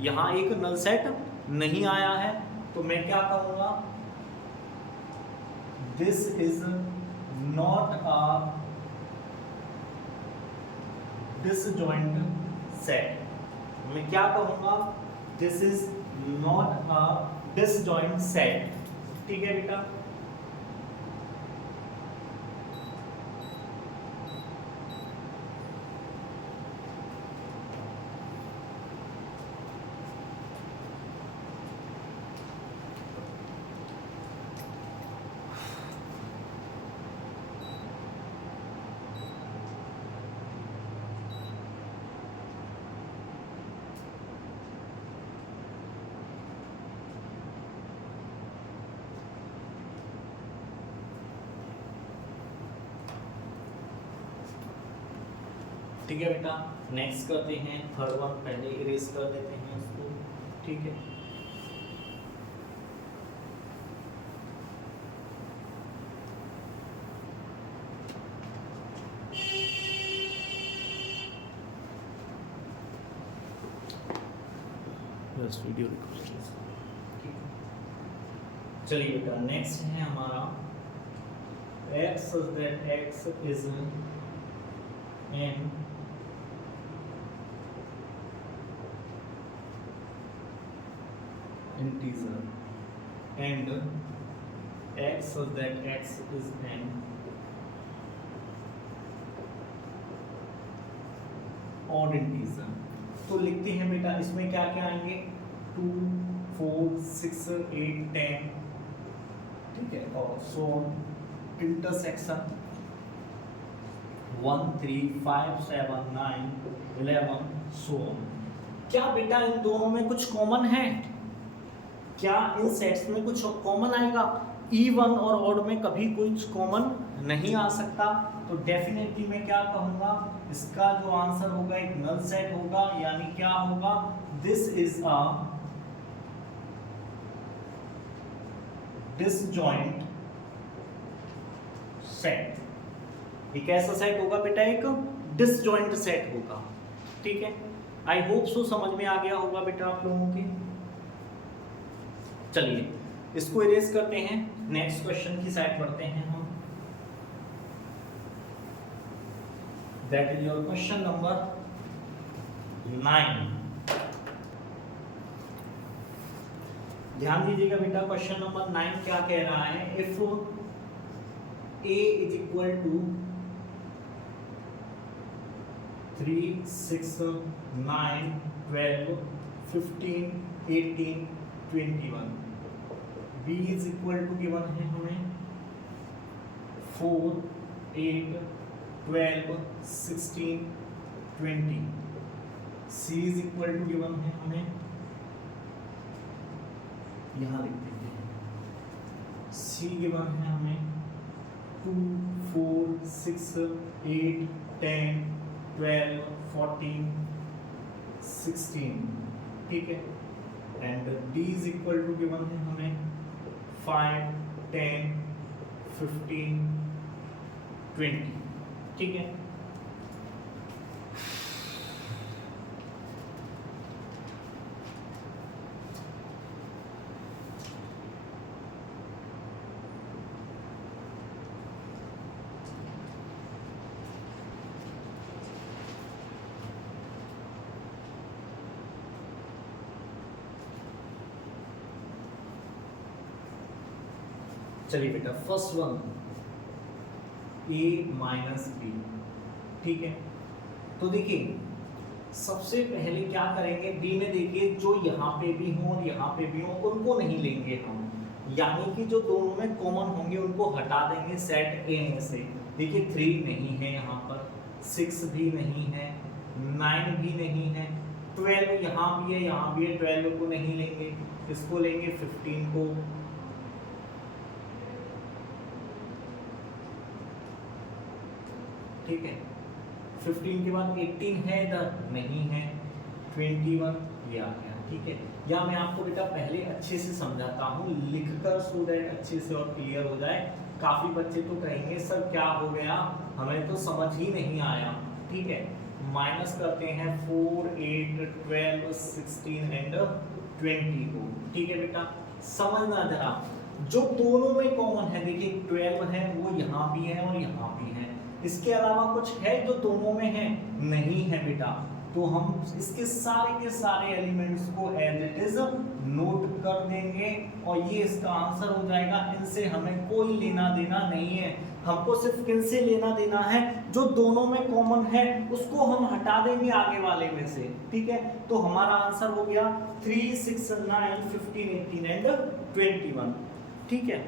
यहाँ एक नल सेट नहीं आया है, तो मैं क्या कहूँगा, this is not a disjoint set. मैं क्या कहूँगा, this is not a disjoint set, ठीक है बेटा। ठीक है बेटा, नेक्स्ट करते हैं थर्ड वन, पहले इरेज कर देते हैं उसको। ठीक है, बस वीडियो रिकॉर्ड। चलिए बेटा, नेक्स्ट है हमारा x such that x is an integer and x such that x is an odd integer। तो लिखते हैं बेटा, इसमें क्या क्या आएंगे, 2 4 6 8 10, ठीक है, और सो इंटरसेक्शन 1 3 5 7 9 11 सो ऑन। क्या बेटा इन दोनों में कुछ कॉमन है? क्या इन सेट्स में कुछ कॉमन आएगा? इवन और ऑड में कभी कुछ कॉमन नहीं आ सकता, तो डेफिनेटली मैं क्या कहूंगा, इसका जो आंसर होगा एक नल सेट होगा, यानी क्या होगा, this is a disjoint set. एक ऐसा सेट होगा बेटा, एक डिसजॉइंट सेट होगा। ठीक है, आई होप सो समझ में आ गया होगा बेटा आप लोगों के। चलिए इसको इरेज करते हैं, नेक्स्ट क्वेश्चन की साइड बढ़ते हैं हम। That is your question number 9। ध्यान दीजिएगा बेटा, क्वेश्चन नंबर 9 क्या कह रहा है, if a is equal to 3 6 9 12 15 18 21, b is equal to given है हमें 4 8 12 16 20, c is equal to given है हमें, यहाँ लिख देते हैं, c गिवन है हमें 2 4 6 8 10 12 14 16, ठीक है, and d is equal to given है हमें 5 10 15 20, ठीक है। चलिए बेटा, first one a minus B, ठीक है। तो देखिए सबसे पहले क्या करेंगे, b में देखिए जो यहाँ पे भी हो और यहाँ पे भी हो उनको नहीं लेंगे हम, यानी कि जो दोनों में कॉमन होंगे उनको हटा देंगे सेट a में से। देखिए 3 नहीं है यहाँ पर, 6 भी नहीं है, 9 भी नहीं है, 12 यहाँ भी है, यहाँ भी है, 12 को नहीं लेंगे, इसको लेंगे 15 को, ठीक है। 15 के बाद 18 है इधर, नहीं है, 21 ये आ गया, ठीक है। या मैं आपको बेटा पहले अच्छे से समझाता हूँ लिखकर, सो दैट अच्छे से और क्लियर हो जाए। काफ़ी बच्चे तो कहेंगे सर क्या हो गया, हमें तो समझ ही नहीं आया, ठीक है। माइनस करते हैं 4 8 12 16 एंड 20 को, ठीक है बेटा। समझना जरा, जो दोनों में कॉमन है, देखिए 12 है वो यहाँ भी है और यहाँ भी है, इसके अलावा कुछ है जो दोनों में है, नहीं है बेटा। तो हम इसके सारे के सारे एलिमेंट्स को एज इट इज नोट कर देंगे और ये इसका आंसर हो जाएगा। इनसे हमें कोई लेना देना नहीं है, हमको सिर्फ किनसे लेना देना है, जो दोनों में कॉमन है उसको हम हटा देंगे आगे वाले में से, ठीक है। तो हमारा आंसर हो गया 3 6 9 15 18 एंड 21, ठीक है।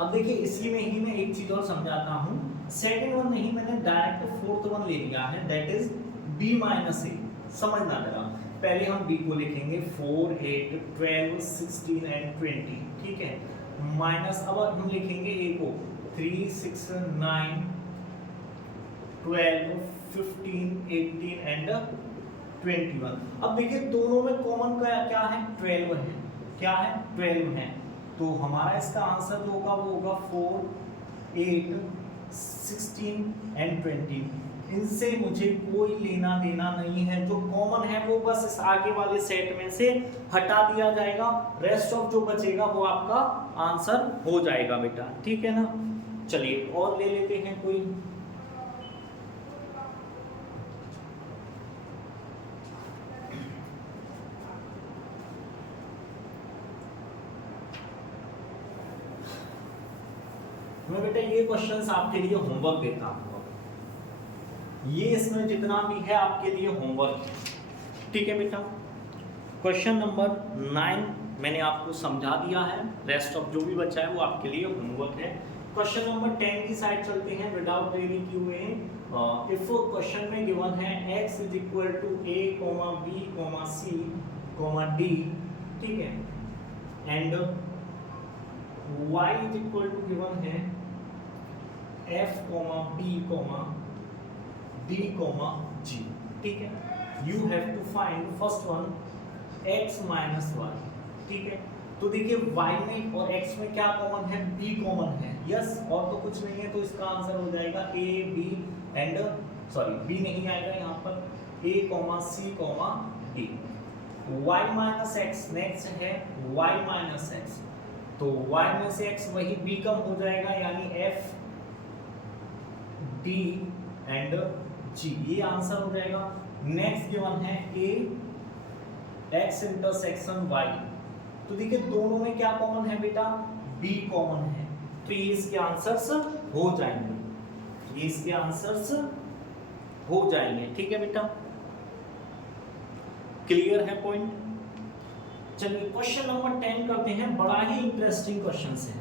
अब देखिए इसी में ही मैं एक चीज और समझाता हूँ, सेकंड वन नहीं, मैंने डायरेक्ट फोर्थ वन ले लिया है, दैट इज b माइनस ए। समझना जरा, पहले हम b को लिखेंगे 4 8 12 16 एंड 20, ठीक है, माइनस अब हम लिखेंगे a को 3 6 9 12, 15, 18 एंड 21। अब देखिए दोनों में कॉमन का क्या है, 12 है। क्या है, 12 है। तो हमारा इसका आंसर जो होगा वो होगा 4, 8, 16 एंड 20। इनसे मुझे कोई लेना देना नहीं है। जो कॉमन है वो बस इस आगे वाले सेट में से हटा दिया जाएगा, रेस्ट ऑफ जो बचेगा वो आपका आंसर हो जाएगा बेटा, ठीक है ना। चलिए और ले लेते हैं कोई। मैं बेटा ये क्वेश्चंस आपके लिए होमवर्क देता हूँ। ये इसमें जितना भी है आपके लिए होमवर्क है, ठीक है बेटा। क्वेश्चन नंबर 9 मैंने आपको समझा दिया है, रेस्ट ऑफ जो भी बचा है वो आपके लिए होमवर्क है। क्वेश्चन नंबर 10 की साइड चलते हैं विदाउट देरी किए हुए। इफ क्वेश्चन में गिवन है x = a, b, c, d, ठीक है, एंड y = गिवन है f, b, d, g, ठीक है। You have to find first one x - y, ठीक है। तो देखिए y में और x में क्या कॉमन है, b कॉमन है, यस, और तो कुछ नहीं है। तो इसका आंसर हो जाएगा a, b एंड b नहीं आएगा यहाँ पर, a, c, d। y - x next है y - x, तो y में से x वही b कम हो जाएगा, यानी f, d एंड g, ये आंसर हो जाएगा। नेक्स्ट गिवन है a, x इंटरसेक्शन y, तो देखिए दोनों में क्या कॉमन है बेटा, b कॉमन है, तो ये इसके आंसर्स हो जाएंगे, ये इसके आंसर्स हो जाएंगे, ठीक है बेटा। क्लियर है पॉइंट। चलिए क्वेश्चन नंबर 10 करते हैं, बड़ा ही इंटरेस्टिंग क्वेश्चन है।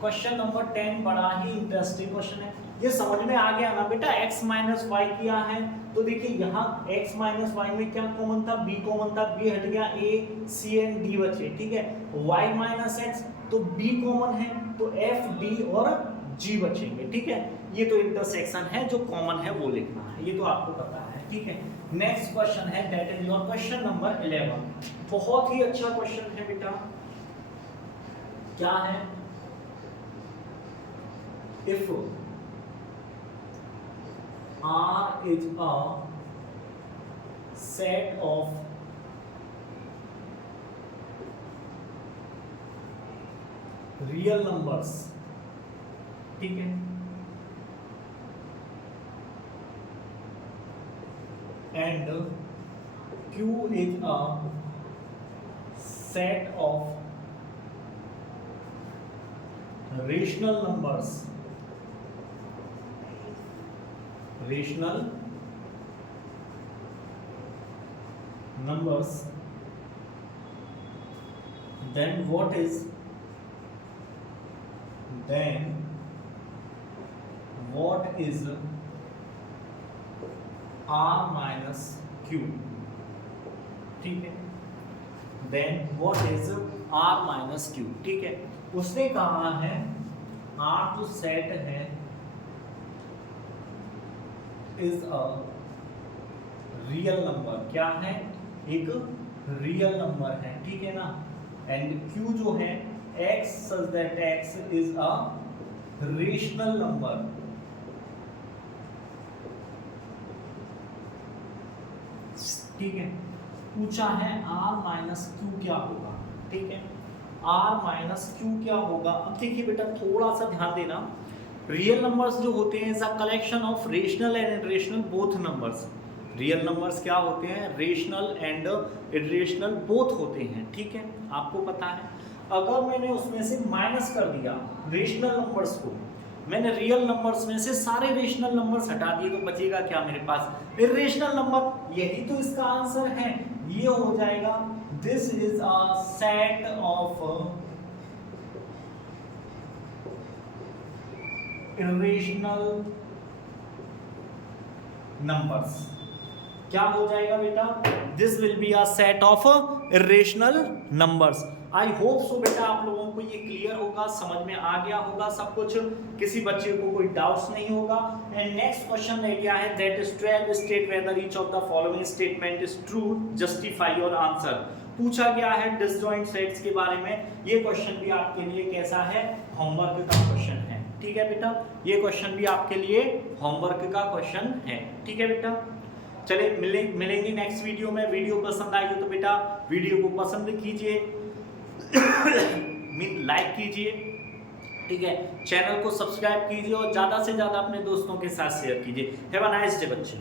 क्वेश्चन नंबर 10 बड़ा ही इंटरेस्टिंग क्वेश्चन है। ये समझ में आ गया ना बेटा, x - y किया है, तो देखिए यहाँ x - y में क्या कॉमन था, b कॉमन था, b हट गया, a, c एंड d बचे, ठीक है। y - x, तो b कॉमन है, तो f, d और g बचेंगे, ठीक है। ये तो इंटरसेक्शन है, जो कॉमन है वो लिखना है, ये तो आपको पता है, ठीक है। नेक्स्ट क्वेश्चन है, that is your question number 11। बहुत ही अच्छा क्वेश्चन है बेटा। क्या है, if R is a set of real numbers, ठीक है, and Q is a set of rational numbers, rational numbers, then what is R minus Q, ठीक है। then what is R minus Q, ठीक है। उसने कहा है R जो सेट है इज अ रियल नंबर, क्या है, एक रियल नंबर है, ठीक है ना। एंड Q जो है x such that x is a rational number, ठीक है। पूछा है R माइनस Q क्या होगा, ठीक है। R माइनस Q क्या होगा। अब देखिए बेटा थोड़ा सा ध्यान देना, रियल नंबर्स जो होते हैं is a collection of rational and irrational both numbers. Real numbers क्या होते हैं, रेशनल एंड इरेशनल बोथ होते हैं, ठीक है, आपको पता है। अगर मैंने उसमें से माइनस कर दिया रेशनल नंबर्स को, मैंने रियल नंबर्स में से सारे रेशनल नंबर्स हटा दिए, तो बचेगा क्या मेरे पास, इरेशनल नंबर। यही तो इसका आंसर है, ये हो जाएगा this is a set of irrational numbers. क्या हो जाएगा बेटा, this will be a set of irrational numbers. I hope सो बेटा आप लोगों को ये क्लियर होगा, समझ में आ गया होगा सब कुछ, किसी बच्चे को कोई डाउट्स नहीं होगा। एंड नेक्स्ट क्वेश्चन रह गया है, that is 12 state whether each of the following statement is true, justify your answer. पूछा गया है डिसजॉइंट सेट्स के बारे में। ये क्वेश्चन भी आपके लिए कैसा है, होमवर्क का क्वेश्चन है, ठीक है बेटा, ये क्वेश्चन भी आपके लिए होमवर्क का क्वेश्चन है, ठीक है बेटा। चले मिलेंगे नेक्स्ट वीडियो में। वीडियो पसंद आई हो तो बेटा वीडियो को पसंद कीजिए, लाइक कीजिए, ठीक है, चैनल को सब्सक्राइब कीजिए और ज्यादा से ज्यादा अपने दोस्तों के साथ शेयर कीजिए। हैव अ नाइस डे बच्चे।